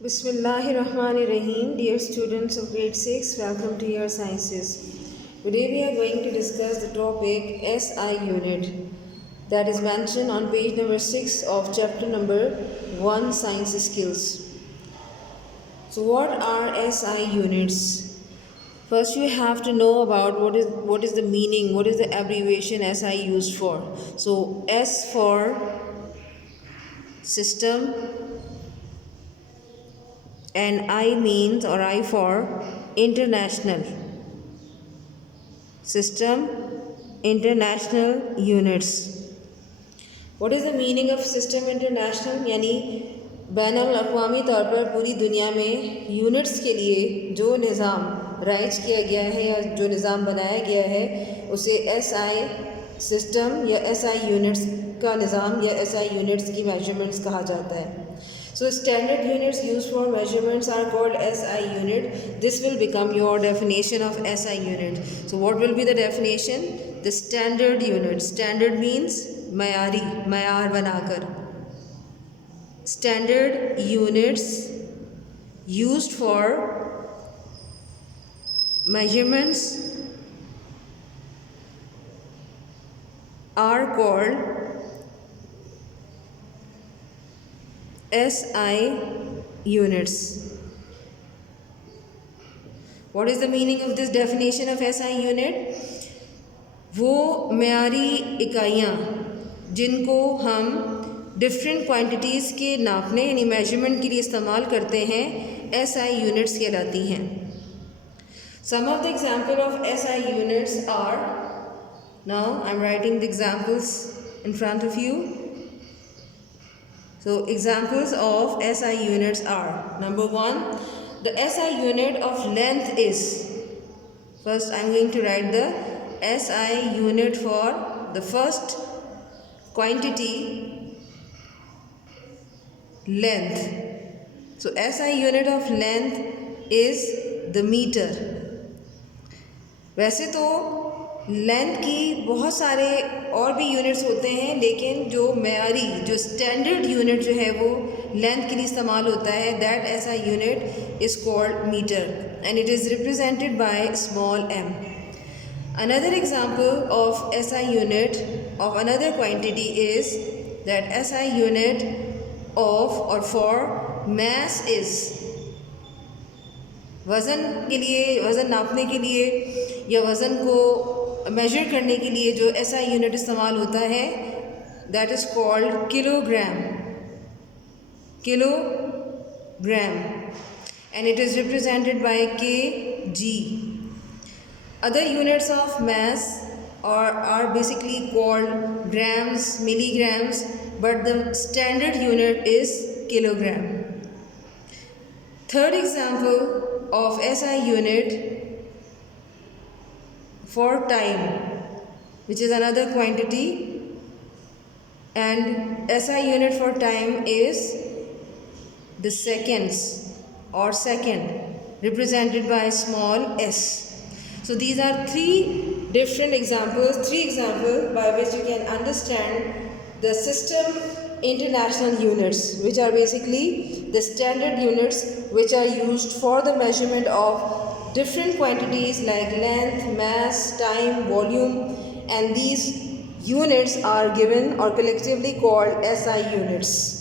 Bismillahirrahmanirrahim. Dear students of grade 6, welcome to your sciences. Today we are going to discuss the topic SI unit that is mentioned on page number 6 of chapter number 1 Science Skills. So what are SI units? First you have to know about what is the meaning, what is the abbreviation SI used for. So S for system, and I means or I for international system, international units. What is the meaning of system international? यानी बैनुल अक़वामी तौर पर पूरी दुनिया में units के लिए जो निज़ाम rise किया गया है या जो निज़ाम बनाया गया है उसे SI सिस्टम या SI यूनिट्स का निज़ाम या SI यूनिट्स की मेजरमेंट्स कहा जाता है. So standard units used for measurements are called SI unit. This will become your definition of SI unit. So what will be the definition? The standard unit. Standard means mayari, mayar banakar. Standard units used for measurements are called SI units. What is the meaning of this definition of SI unit? वो marry इकाइयाँ जिनको हम different quantities के नापने यानी measurement के लिए इस्तेमाल करते हैं SI units कहलाती हैं. Some of the example of SI units are, now I am writing the examples in front of you. So examples of SI units are, number 1, the SI unit of length is, first I am going to write the SI unit for the first quantity, length. So SI unit of length is the meter. वैसे तो length की बहुत सारे और भी units होते हैं, लेकिन जो मेयारी जो स्टैंडर्ड यूनिट जो है वो लेंथ के लिए इस्तेमाल होता है, that SI unit is called metre and it is represented by small m. Another example of SI unit of another quantity is that SI unit of or for mass is, वज़न के लिए, वज़न नापने के लिए या वज़न को मेजर करने के लिए जो SI यूनिट इस्तेमाल होता है, that is called kilogram. Kilogram and it is represented bye kg. Other units of mass are basically called grams, milligrams, but the standard unit is kilogram. Third example of SI unit for time, which is another quantity, and SI unit for time is the seconds or second, represented by small s. So these are three examples by which you can understand the system international units, which are basically the standard units which are used for the measurement of different quantities like length, mass, time, volume, and these units are given or collectively called SI units.